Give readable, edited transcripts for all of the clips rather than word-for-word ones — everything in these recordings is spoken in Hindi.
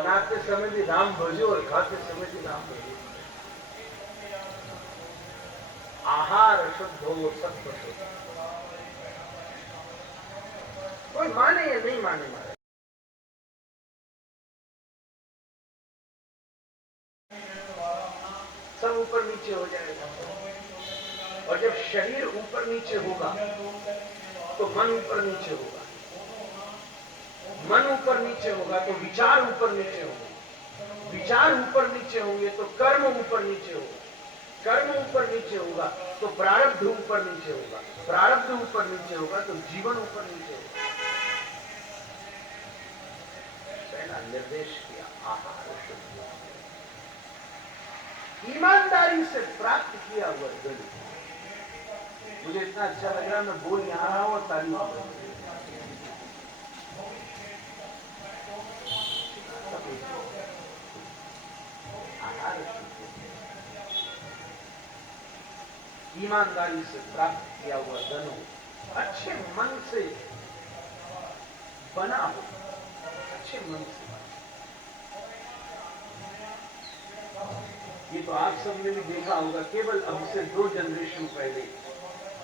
बनाते समय भी नाम भजो और खाते समय भी नाम भजो। आहार शुद्ध हो, सत्व शुद्ध। कोई माने या नहीं माने मारे, सब ऊपर नीचे हो जाएगा। और जब शरीर ऊपर नीचे होगा तो मन ऊपर नीचे होगा, मन ऊपर नीचे होगा तो विचार ऊपर नीचे होंगे, विचार ऊपर नीचे होंगे तो कर्म ऊपर नीचे होगा, कर्म ऊपर नीचे होगा तो प्रारब्ध ऊपर नीचे होगा, प्रारब्ध ऊपर नीचे होगा तो जीवन ऊपर नीचे होगा। पहला निर्देश किया आहार शुद्ध, ईमानदारी से प्राप्त किया हुआ धन। मुझे इतना अच्छा लग रहा, मैं बोल यहां रहा हूं और ताली मार रहा हूं। आहार ईमानदारी से प्राप्त किया हुआ धन हो, अच्छे मन से बना हो, अच्छे मन से। ये तो आप सबने भी देखा होगा, केवल अब से 2 जनरेशन पहले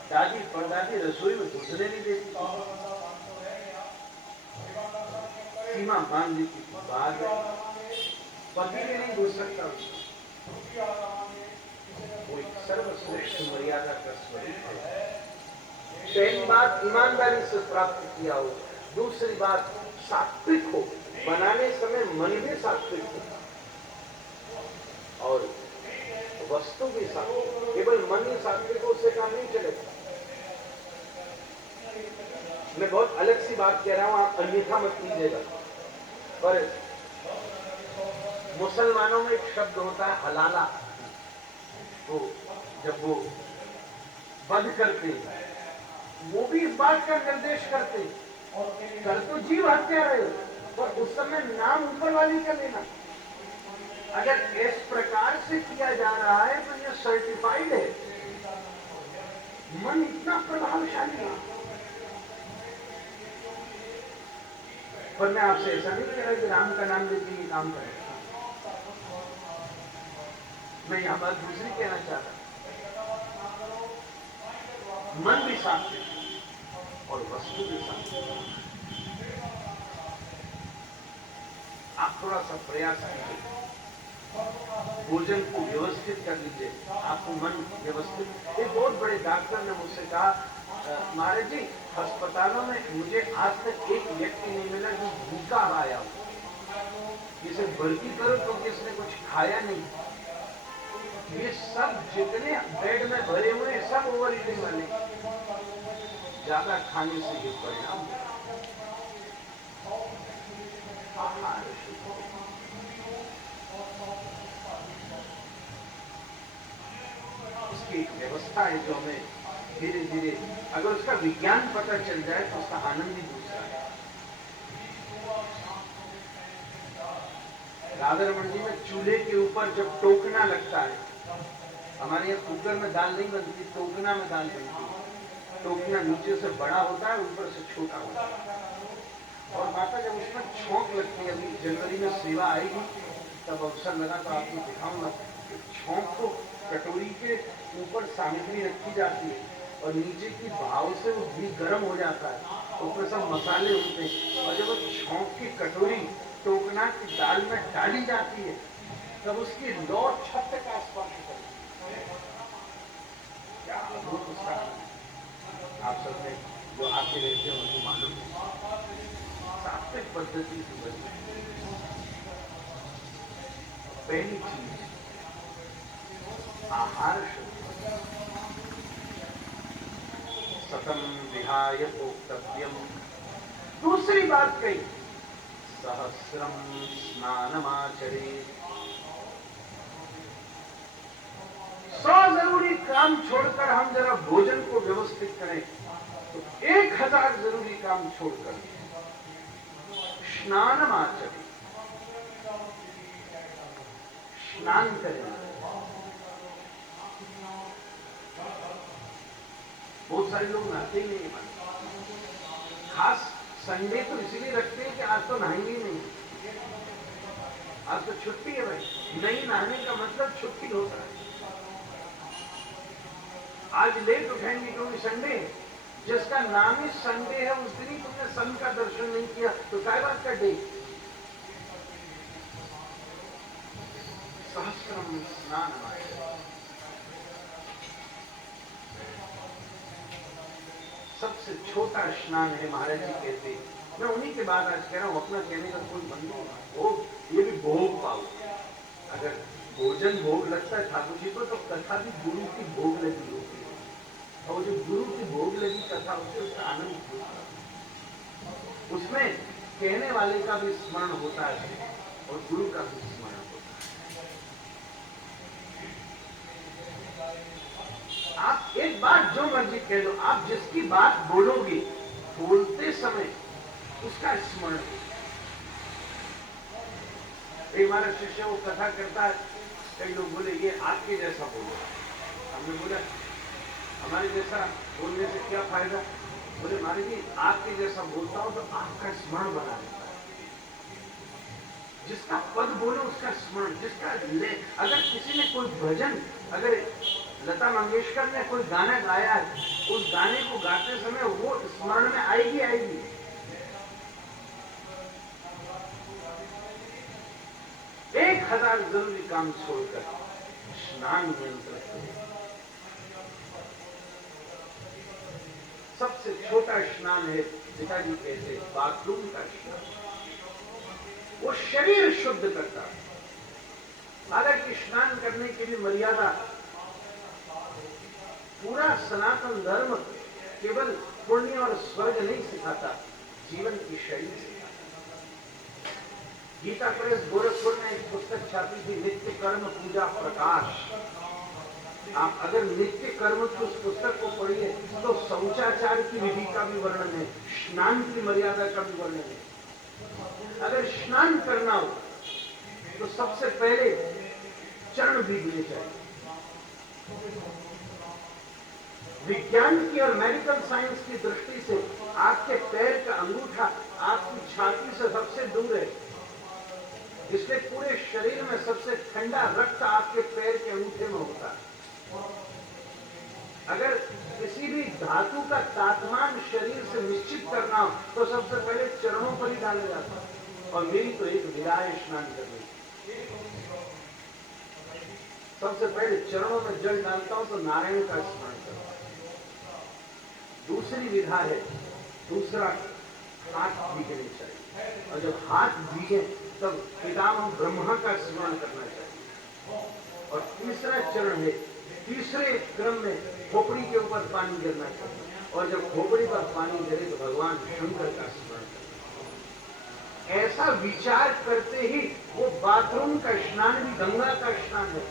दादी परदादी रसोई में घुसने नहीं देती, सीमा मान लेती थी। बाद पति भी नहीं घुस सकता, वो एक सर्वश्रेष्ठ मर्यादा का स्वरूप है। पहली बात ईमानदारी से प्राप्त किया हो, दूसरी बात सात्विक हो, बनाने समय मन भी सात्विक हो और वस्तु भी सात्विक। केवल मन ही सात्विक हो से काम नहीं चलेगा। मैं बहुत अलग सी बात कह रहा हूं, आप अन्यथा मत लीजिएगा, पर मुसलमानों में एक शब्द होता है हलाला, तो जब वो वध करते वो भी इस बात का निर्देश करते, कर तो जीव हत्या रहे हो, पर उस समय नाम ऊपर वाली का लेना। अगर इस प्रकार से किया जा रहा है तो यह सर्टिफाइड है। मन इतना प्रभावशाली है। पर मैं आपसे ऐसा नहीं कह रहा कि राम का नाम लेते ही काम करें। मैं यहां बात दूसरी कहना चाहता हूं, मन भी सात्विक और वस्तु भी सात्विक। आप थोड़ा सा प्रयास कीजिए, भोजन को व्यवस्थित कर लीजिए, आपको मन व्यवस्थित। एक बहुत बड़े डॉक्टर ने मुझसे कहा, महाराज जी अस्पतालों में मुझे आज तक एक व्यक्ति नहीं मिला जो भूखा आया हो, इसे भर्ती करो क्योंकि इसने कुछ खाया नहीं। ये सब जितने बेड में भरे हुए सब ओवर ईटिंग वाले, ज्यादा खाने से ये परिणाम। आहार उसकी एक व्यवस्था है जो हमें धीरे धीरे, अगर उसका विज्ञान पता चल जाए तो उसका आनंद ही दूसरा है। दादर मंडी में चूल्हे के ऊपर जब टोकना लगता है, हमारे यहाँ कुकर में दाल नहीं बनती, टोकना में दाल बनती है। टोकना नीचे से बड़ा होता है, ऊपर से छोटा होता है। और माता जब उसमें छोंक लगती है, अभी जनवरी में सेवा आएगी तब अवसर लगा तो आपको दिखाऊंगा। छोंक को कटोरी के ऊपर सामग्री रखी जाती है और नीचे की भाव से वो घी गर्म हो जाता है, उसमें सब मसाले होते हैं, और जब वो छोंक की कटोरी टोकना की दाल में डाली जाती है तब उसकी लौ छत का स्पर्श करती है। क्या अद्भुत उसका, आप सबने जो आके रहते हैं उनको मालूम है। सात्विक पद्धति से बनी पहली चीज आहार शुद्ध, सतम विहाय भोक्तव्यम। दूसरी बात कही सहस्रम स्नानमाचरेत्। 100 जरूरी काम छोड़कर हम जरा भोजन को व्यवस्थित करें तो 1000 जरूरी काम छोड़कर स्नानमाचरेत्, स्नान करें। बहुत सारे लोग नहाते ही नहीं, खास संडे तो इसलिए रखते हैं कि आज तो नहाएंगे नहीं। आज तो छुट्टी है भाई, नहीं नहाने का मतलब छुट्टी होता है। आज लेट उठेंगे क्योंकि संडे है, जिसका नाम ही संडे है उस दिन ही तुमने सन का दर्शन नहीं किया तो क्या बात का डे। सहस्त्रम स्नान सबसे छोटा स्नान है महाराज जी कहते। मैं उन्हीं के बाद आज कह रहा हूं, अपना कहने का कोई मन नहीं। भोग ये भी भोग पाओ। अगर भोजन भोग लगता है ठाकुर जी को तो कथा भी गुरु की भोग लगी होती है, और जो गुरु की भोग लगी कथा होती है उसका आनंद होता है, उसमें कहने वाले का भी स्मरण होता है और गुरु का भी स्मरण होता है। आप एक बात जो मर्जी कह लो, आप जिसकी बात बोलोगे बोलते समय उसका स्मरण हो। हमारा शिष्य वो कथा करता है, कई लोग बोले ये आपके जैसा बोलो। हमने बोला हमारे जैसा बोलने से क्या फायदा। बोले महाराज जी आपके जैसा बोलता हूं तो आपका स्मरण बना देता है। जिसका पद बोले उसका स्मरण, जिसका ले। अगर किसी ने कोई भजन, अगर लता मंगेशकर ने कोई गाना गाया है, उस गाने को गाते समय वो स्मरण में आएगी आएगी। एक 1000 जरूरी काम छोड़कर स्नान नियंत्रित करें। सबसे छोटा स्नान है, पिताजी कहते बाथरूम का स्नान। वो शरीर शुद्ध करता है। हालांकि स्नान करने के लिए मर्यादा, पूरा सनातन धर्म केवल पुण्य और स्वर्ग नहीं सिखाता, जीवन की शैली सिखाता। गीता प्रेस गोरखपुर ने एक पुस्तक छापी थी, नित्य कर्म पूजा प्रकाश। आप अगर नित्य कर्म की उस पुस्तक को पढ़िए तो शौचाचार की विधि का भी वर्णन है, स्नान की मर्यादा का भी वर्णन है। अगर स्नान करना हो तो सबसे पहले चरण भीगने चाहिए। विज्ञान की और मेडिकल साइंस की दृष्टि से आपके पैर का अंगूठा आपकी छाती से सबसे दूर है, इसलिए पूरे शरीर में सबसे ठंडा रक्त आपके पैर के अंगूठे में होता है। अगर किसी भी धातु का तापमान शरीर से निश्चित करना हो तो सबसे पहले चरणों पर ही डाला जाता है। और मेरी तो एक विधा है स्नान करने, सबसे पहले चरणों में जल डालता हूं तो नारायण का स्मरण करता हूं। दूसरी विधा है, दूसरा हाथ भीगने चाहिए, और जब हाथ भीगे तब पितामह ब्रह्मा का स्मरण करना चाहिए। और तीसरा चरण है, तीसरे क्रम में खोपड़ी के ऊपर पानी गिरना चाहिए, और जब खोपड़ी पर पानी गिरे तो भगवान शंकर का स्मरण करना। ऐसा विचार करते ही वो बाथरूम का स्नान भी गंगा का स्नान है।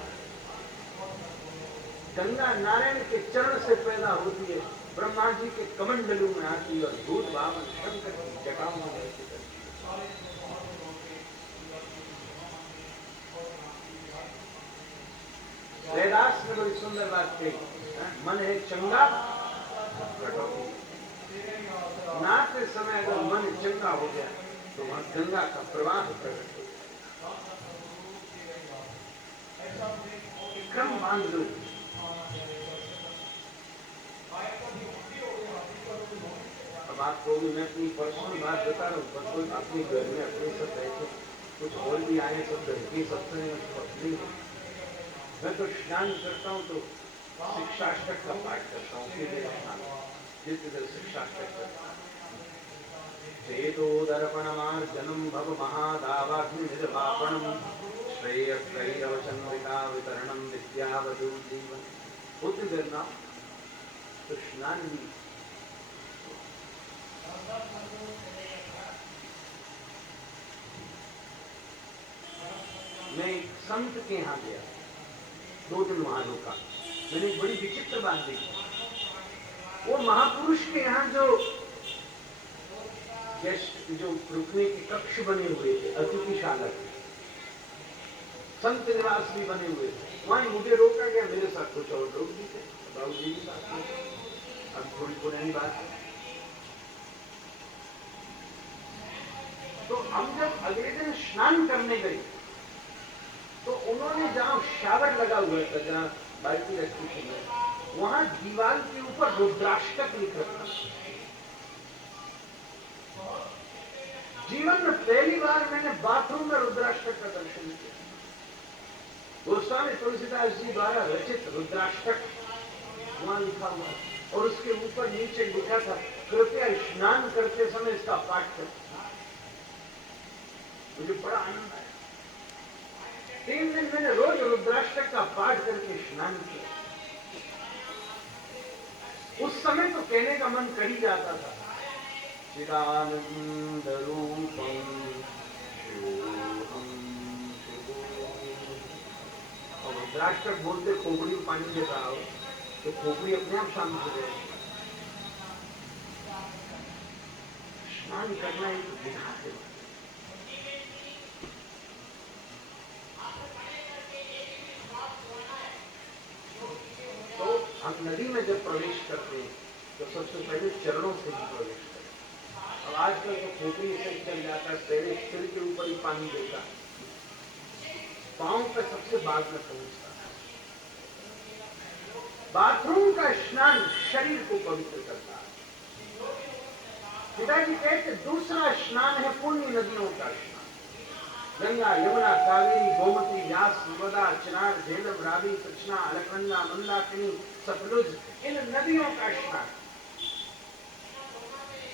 गंगा नारायण के चरण से पैदा होती है, ब्रह्मा जी के कमंडलू में आती है और दूध बावन शंकर की जटाओं में रहती है। रैदास ने बड़ी सुंदर बात कही, मन है चंगा कटौती। नाचते समय अगर मन चंगा हो गया तो वहां गंगा का प्रवाह प्रकट हो गया। क्रम बांध लो। अब आपको भी मैं अपनी पर्सनल बात बता रहा हूँ, पर कोई अपने घर में अपने सब रहते, कुछ और भी आए सब घर के सबसे नहीं। मैं तो स्नान करता हूँ तो शिक्षाष्टक का पाठ करता हूँ, जितने शिक्षाष्टक करता हूँ। चेतो दर्पणमार्जनम भव महादावाग्निर्वापणम श्रेय कैरवचन्विता वितरणम विद्यावधू जीवन। होती करना तो स्नान भी। मैं एक संत के यहाँ गया, 2 दिन वहां रुका। मैंने एक बड़ी विचित्र बात देखी। वो महापुरुष के यहाँ जो रुकने के कक्ष बने हुए थे, अतिथिशाला के, संत निवास भी बने हुए थे, वहां मुझे रोका गया। मेरे साथ कुछ और लोग भी थे, बाबू जी भी साथ में। अब थोड़ी पुरानी बात है। तो हम जब अगले दिन स्नान करने गए तो उन्होंने जहां शावर लगा हुआ था, जहां बाल्टी रखी थी, वहां दीवार के ऊपर रुद्राष्टक लिख रखा। जीवन में पहली बार मैंने बाथरूम में रुद्राष्टक का दर्शन किया। गोस्वामी तुलसीदास जी द्वारा रचित रुद्राष्टक वहां लिखा हुआ, और उसके ऊपर नीचे लिखा था, कृपया स्नान करते समय इसका पाठ करें। मुझे बड़ा आनंद आया। 3 दिन मैंने रोज रुद्राष्टक का पाठ करके स्नान किया। उस समय तो कहने का मन कर ही जाता था, चिदानंद रूपम शिवोहम शिवोहम। और रुद्राष्टक बोलते खोपड़ी में पानी दे रहा हो तो खोपड़ी अपने आप शांत हो जाएगी। स्नान करना एक विधान है। तो हम नदी में जब प्रवेश करते हैं तो सबसे पहले चरणों से ही प्रवेश करें। अब आजकल तो खोपड़ी से चल जाता है, पहले सिर के ऊपर ही पानी देता, पांव पे सबसे बाद में पहुंचता है। बाथरूम का स्नान शरीर को पवित्र करता है। पिताजी कहते दूसरा स्नान है पुण्य नदियों का स्नान। गंगा, यमुना, कावेरी, गोमती, व्यास, नर्मदा, चिनार, झेलम, रावी, कृष्णा, अलकनंदा, मंदाकिनी, सतलुज, इन नदियों का स्नान।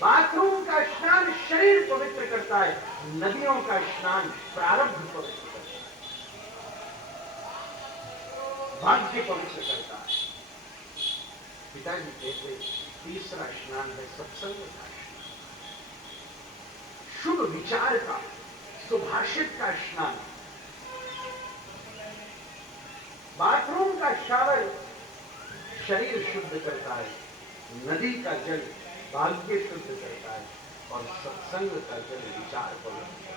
बाथरूम का स्नान शरीर पवित्र करता है, नदियों का स्नान प्रारब्ध पवित्र करता है, भाग्य पवित्र करता है। पिताजी कहते तीसरा स्नान है सत्संग का स्नान, शुभ विचार का, सुभाषित का स्नान। बाथरूम का शावर शरीर शुद्ध करता है, नदी का जल भाग्य शुद्ध करता है, और सत्संग का जल विचार पवित्र करता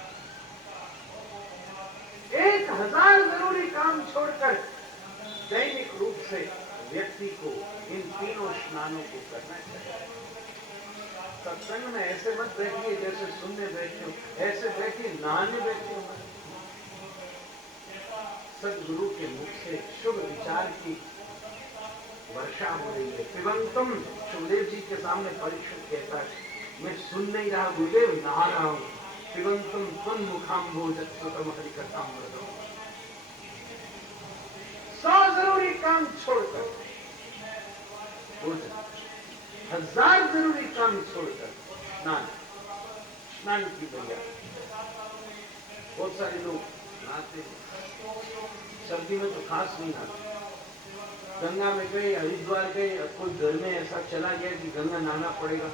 है। 1000 जरूरी काम छोड़कर दैनिक रूप से व्यक्ति को इन तीनों स्नानों को करना चाहिए। सत्संग में ऐसे मत बैठिए जैसे सुनने बैठे हो, ऐसे बैठिए नहाने बैठे हो। सदगुरु के मुख से शुभ विचार की वर्षा हो रही है। पिबंतम, सुखदेव जी के सामने परीक्षित कहता है, मैं सुन नहीं रहा गुरुदेव, नहा रहा हूं। पिबंतम त्वं मुखाम्भोजत्सुतम हरिकथामृतम्। 100 जरूरी काम छोड़कर, 1000 जरूरी काम छोड़कर स्नान की बढ़िया। बहुत सारे लोग नहाते हैं, सर्दी में तो खास नहीं नहाते। गंगा में गए, हरिद्वार गए, अब कोई घर में ऐसा चला गया कि गंगा नहाना पड़ेगा।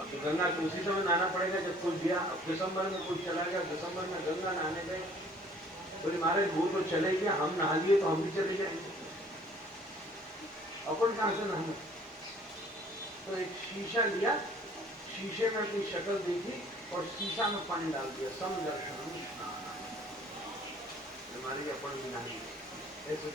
अब तो गंगा तो उसी समय नहाना पड़ेगा जब कोई गया। अब दिसंबर में कोई चला गया, दिसंबर में गंगा नहाने गए, बोले महाराज वो तो चले गया, हम नहा लिए तो हम भी चले जाएंगे, अपन कहां से नहाना। तो एक शीशा लिया, शीशे में अपनी शक्ल देखी और शीशा में पानी डाल दिया, समदर्शन हमारी अपन भी नहा लिए। ऐसे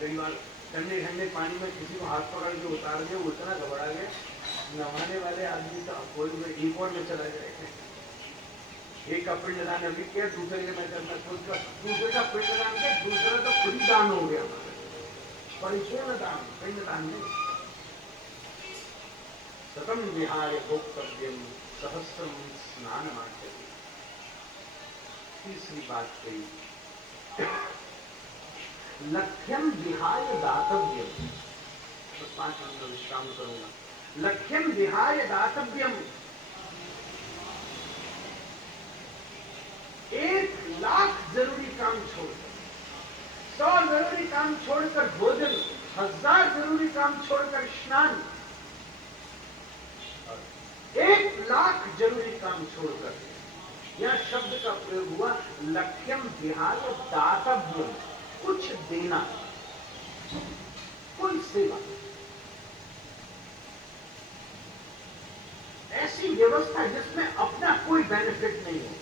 कई बार ठंडे ठंडे पानी में किसी को हाथ पकड़ के उतार दिया, वो इतना घबरा गया, नहाने वाले आदमी का कोई में एक और में चला जाए। एक का पिंडदान अभी किया, दूसरे के मैं करना सोचता, दूसरे का पिंडदान किया, दूसरा तो खुद ही दान हो गया, परिपूर्ण दान, पिंडदान नहीं। सतम विहाय भोक्तव्यम सहस्रम स्नान मात्र। तीसरी बात कही, लक्ष्यम विहाय दातव्यम। तो 5 मिनट में विश्राम करूंगा। लक्ष्यम विहाय दातव्यम, 1,00,000 जरूरी काम छोड़कर, 100 जरूरी काम छोड़कर भोजन, 1000 जरूरी काम छोड़कर स्नान, 1,00,000 जरूरी काम छोड़कर। यह शब्द का प्रयोग हुआ लक्ष्यम विहाय दातव्यम, कुछ देना, कोई सेवा, ऐसी व्यवस्था जिसमें अपना कोई बेनिफिट नहीं हो।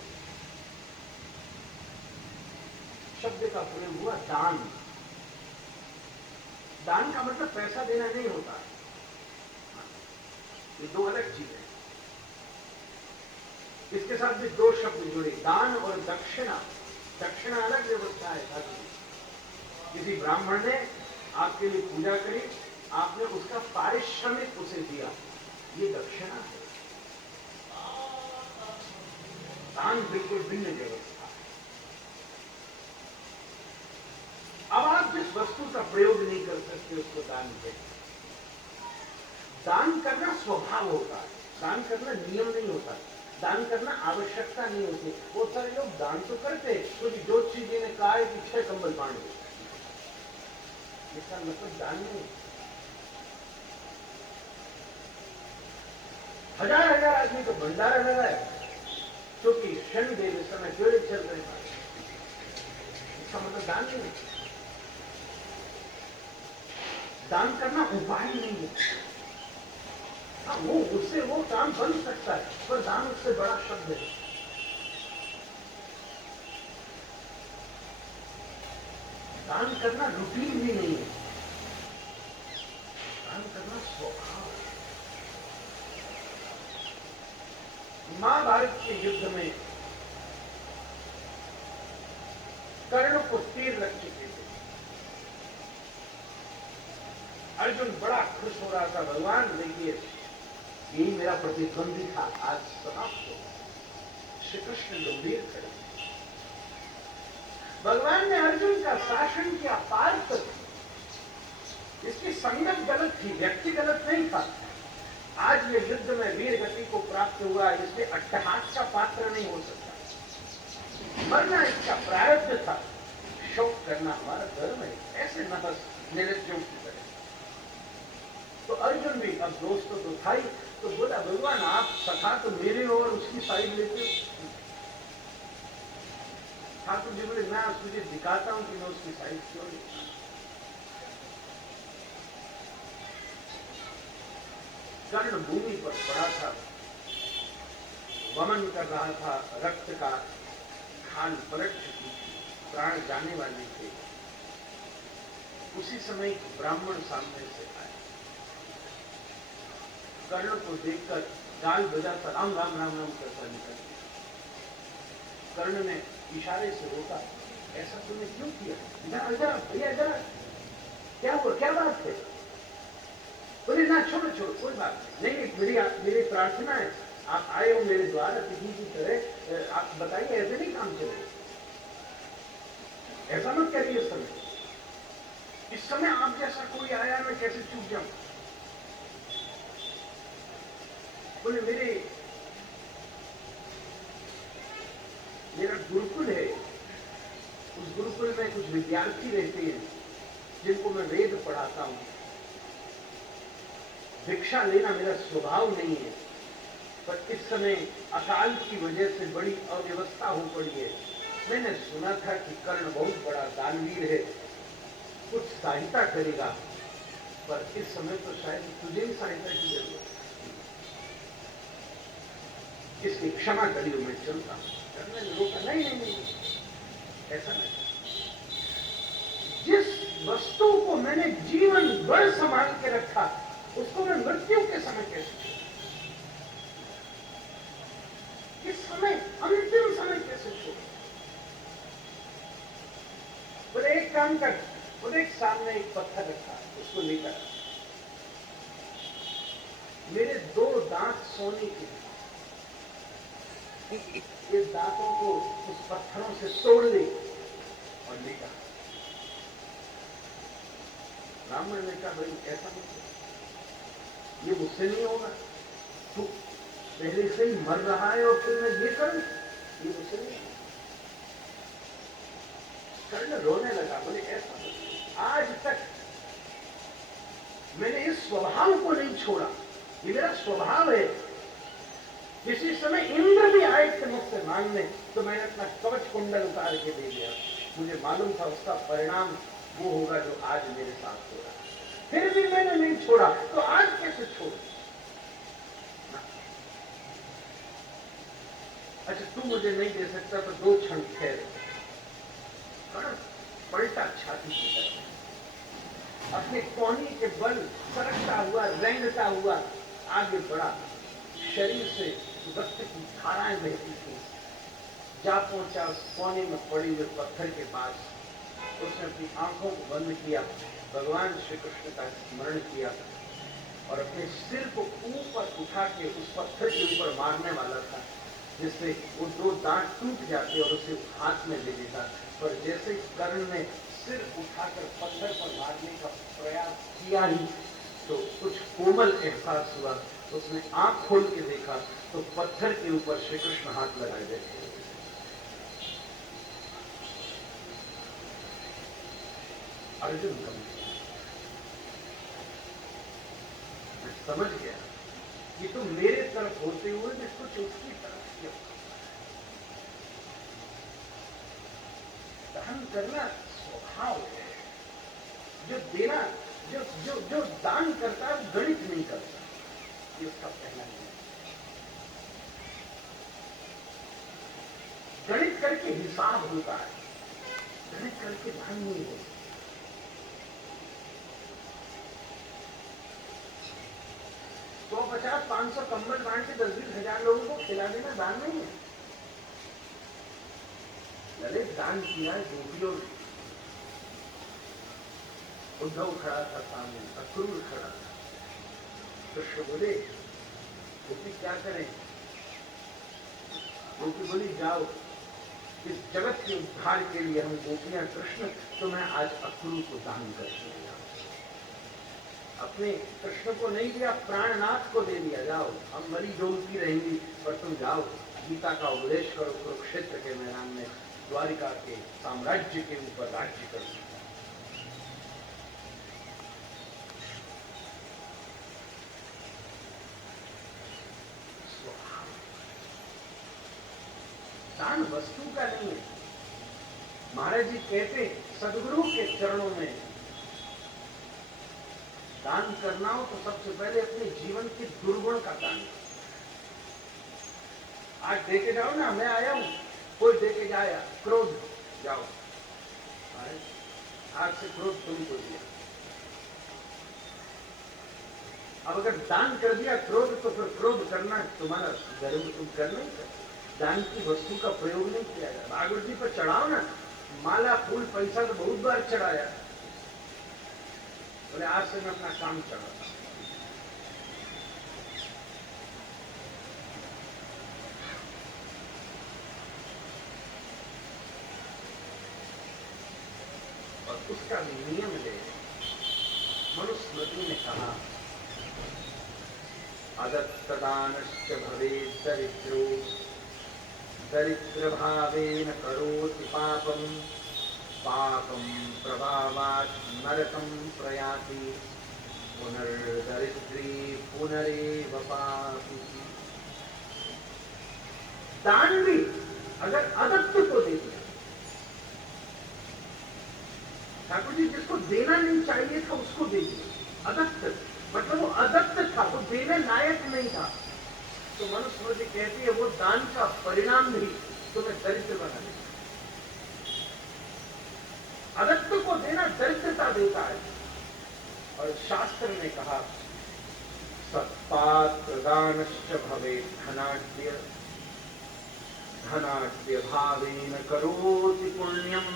शब्द का प्रयोग हुआ दान। दान का मतलब पैसा देना नहीं होता, ये 2 अलग चीजें हैं। इसके साथ भी दो शब्द जुड़े, दान और दक्षिणा। दक्षिणा अलग व्यवस्था है साथी। किसी ब्राह्मण ने आपके लिए पूजा करी, आपने उसका पारिश्रमिक उसे दिया, ये दक्षिणा है। दान बिल्कुल भिन्न व्यवस्था है। अब आप जिस वस्तु का प्रयोग नहीं कर सकते उसको दान दें। दान करना स्वभाव होता है, दान करना नियम नहीं होता, दान करना आवश्यकता नहीं होती। बहुत सारे लोग दान तो करते हैं, क्योंकि ज्योतिषी जी ने कहा है कि 6 कंबल बांट दो, इसका मतलब दान नहीं। हजार आदमी को भंडारा लगा है, क्योंकि शनि देव इस समय पेड़ चल रहे हैं, इसका मतलब दान नहीं। दान करना उपाय नहीं है। हाँ, वो उससे वो काम बन सकता है, पर दान उससे बड़ा शब्द है। दान करना रूटीन भी नहीं है, दान करना स्वभाव है। महाभारत के युद्ध में कर्ण को तीर लग चुके थे। अर्जुन बड़ा खुश हो रहा था, भगवान देखिए यही मेरा प्रतिद्वंदी था, आज समाप्त हो। श्री कृष्ण गंभीर खड़े। भगवान ने अर्जुन का शासन किया, पार्थ इसकी संगत गलत थी, व्यक्ति गलत नहीं था। आज ये युद्ध में वीर गति को प्राप्त हुआ, इसलिए अट्टहास का पात्र नहीं हो सकता। मरना इसका प्रारब्ध था, शोक करना हमारा धर्म है, ऐसे न बस निर्लज्जों की तरह। तो अर्जुन भी अब दोस्त तो था ही, तो बोला भगवान आप सखा तो मेरे और उसकी साइड लेते हो। ठाकुर जी बोले मैं तुझे दिखाता हूं कि मैं उसकी साइड क्यों लेता। कर्ण भूमि पर पड़ा था, वमन कर रहा था, रक्त का खान पलट चुकी थी, प्राण जाने वाले थे। उसी समय ब्राह्मण सामने से आए, कर्ण को देखकर गाल बजाता राम राम राम राम करता निकल। कर्ण ने इशारे से रोका, ऐसा तुमने क्यों किया? जरा भैया जरा क्या हुआ, क्या बात है? बोले ना छोड़ो छोड़ो कोई बात नहीं, मेरी प्रार्थना है, आप आए हो मेरे द्वार अतिथि की तरह, आप बताइए ऐसे नहीं काम चले, ऐसा मत करिए। इस समय आप जैसा कोई आया मैं कैसे चूक जाऊं? बोले मेरा गुरुकुल है, उस गुरुकुल में कुछ विद्यार्थी रहते हैं जिनको मैं वेद पढ़ाता हूं। भिक्षा लेना मेरा स्वभाव नहीं है, पर इस समय अकाल की वजह से बड़ी अव्यवस्था हो पड़ी है। मैंने सुना था कि कर्ण बहुत बड़ा दानवीर है, कुछ सहायता करेगा, पर इस समय तो शायद तुझे भी सहायता की जरूरत है, इसकी क्षमा करियो मैं चलता हूं। रोका नहीं, ऐसा नहीं। जिस वस्तु को मैंने जीवन भर संभाल के रखा, उसको मैं मृत्यु के समय कैसे छोड़, इस समय अंतिम समय कैसे छोड़? बोले एक काम कर, बोले एक सामने एक पत्थर रखा, उसको लेकर मेरे 2 दांत सोने के, इस दांतों को उस पत्थरों से तोड़ ले और लेकर। ब्राह्मण ने कहा भाई ऐसा नहीं, ये मुझसे नहीं होगा, तू पहले से ही मर रहा है और फिर मैं ये करूं, ये मुझसे नहीं। कर्ण रोने लगा, बोले ऐसा आज तक मैंने इस स्वभाव को नहीं छोड़ा, ये मेरा स्वभाव है। किसी समय इंद्र भी आए थे मुझसे मांगने, तो मैंने अपना कवच कुंडल उतार के दे दिया, मुझे मालूम था उसका परिणाम वो होगा जो आज मेरे साथ हो रहा है, फिर भी मैंने नहीं छोड़ा, तो आज कैसे छोड़? अच्छा तू मुझे नहीं दे सकता तो 2 क्षण ठहर। पलटा छाती की तरफ, अपने कोहनी के बल सरकता हुआ, रेंगता हुआ आगे बढ़ा, शरीर से वक्त की धाराएं बहती थी। जा पहुंचा उस कोने में पड़ी हुए पत्थर के पास, उसने अपनी आंखों को बंद किया, भगवान श्री कृष्ण का स्मरण किया और अपने सिर को ऊपर उठा के उस पत्थर के ऊपर मारने वाला था, जिससे वो दो दांत टूट जाते और उसे हाथ में ले लेता। पर जैसे कर्ण ने सिर उठाकर पत्थर पर मारने का प्रयास किया ही तो कुछ कोमल एहसास हुआ। उसने आंख खोल के देखा तो पत्थर के ऊपर श्री कृष्ण हाथ लगाए बैठे। अर्जुन मैं समझ गया कि तुम मेरे तरफ होते हुए मैं कुछ उसकी तरफ क्यों। दान करना स्वभाव है। जो देना, जो जो जो दान करता है गणित नहीं करता, ये उसका पहला नियम। गणित करके हिसाब होता है, गणित करके दान नहीं होता। 150-500 कंबल बांट के 10-20 हजार लोगों को खिला देना दान नहीं है। ललित दान किया गोपियों ने। उद्धव खड़ा था सामने, अक्रूर खड़ा था। कृष्ण बोले गोपी क्या करें? गोपी बोली जाओ, इस जगत के उद्धार के लिए हम गोपियां कृष्ण तुम्हें आज अक्रूर को दान करते हैं। अपने कृष्ण को नहीं दिया, प्राणनाथ को दे दिया। जाओ, हम मरी डोलती रहेंगी पर तुम जाओ, गीता का उपदेश करो, कुरुक्षेत्र के मैदान में द्वारिका के साम्राज्य के ऊपर राज्य करो। दान वस्तु का नहीं है। महाराज जी कहते सदगुरु के चरणों में दान करना हो तो सबसे पहले अपने जीवन के दुर्गुण का दान। आज देके जाओ ना, मैं आया हूं, कोई देके जाया क्रोध, जाओ आज से क्रोध तुमको दिया। अब अगर दान कर दिया क्रोध तो फिर क्रोध करना तुम्हारा धर्म, तुम कर नहीं सकते। दान की वस्तु का प्रयोग नहीं किया जाए। भागवत जी पर चढ़ाओ ना, माला फूल पैसा तो बहुत बार चढ़ाया, बोले आज से मैं अपना काम चढ़ाता। और उसका नियम है, मनुस्मृति ने कहा अदत्तदानश्च भवेत् दरिद्रो दरिद्र भावेन करोति पापम पापम प्रभावात् नरकं प्रयाति पुनर्दरिद्री पुनरेव पापी। दान भी अगर अदत्त को दे दिया, ठाकुर जी जिसको देना नहीं चाहिए था उसको दे दिया, अदत्त मतलब वो अदत्त था, वो देने लायक नहीं था, तो मनुस्मृति कहती है वो दान का परिणाम भी तुम्हें दरिद्र बना देगा। अदत्त को देना दरिद्रता देता है। और शास्त्र ने कहा सत्पात्र दानश्च भवेत् धनाढ्य धनाढ्य भावेन करोति पुण्यम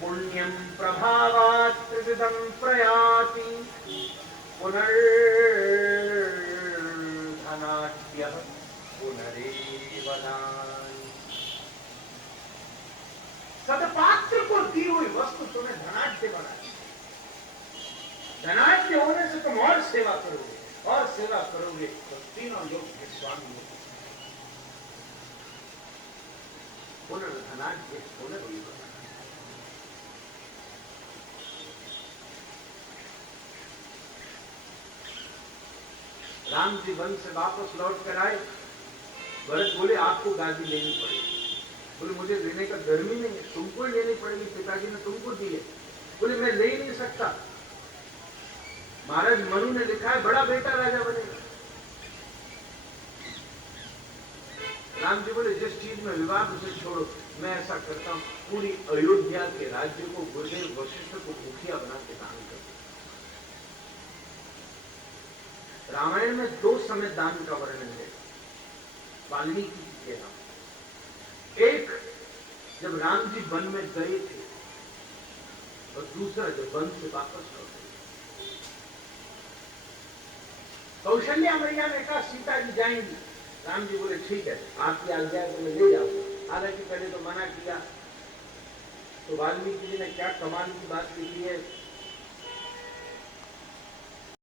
पुण्यम प्रभावात् त्रिविधं प्रयाति पुनर्धनाढ्यः पुनरेव दान। सदपात्र को दी हुई वस्तु तुम्हें धनाढ्य बनाए। धनाढ्य होने से तुम और सेवा करोगे, और सेवा करोगे तो तीनों लोग के स्वामी हो। पुनर्धनाढ्य पुनरेव। राम जी वन से वापस लौट कर आए। भरत बोले आपको गादी लेनी पड़ेगी। बोले मुझे लेने का धर्म ही नहीं है, तुमको ही लेनी पड़ेगी, पिताजी ने तुमको दी है। बोले मैं ले ही नहीं सकता, महाराज मनु ने लिखा है बड़ा बेटा राजा बनेगा। राम जी बोले जिस चीज में विवाद उसे छोड़ो, मैं ऐसा करता हूं पूरी अयोध्या के राज्य को गुरुदेव वशिष्ठ को मुखिया बना के दान कर। रामायण में 2 समय दान का वर्णन है। वाल्मीकि जी के नाम। एक जब राम जी वन में गए थे और दूसरा जब वन से वापस लौटे। कौशल्या मैया ने कहा सीता जी जाएंगी। राम जी बोले ठीक है, आपकी आज्ञा है तो मैं ले जाऊंगा। हालांकि पहले तो मना किया। तो वाल्मीकि जी ने क्या कमाल की बात लिखी है,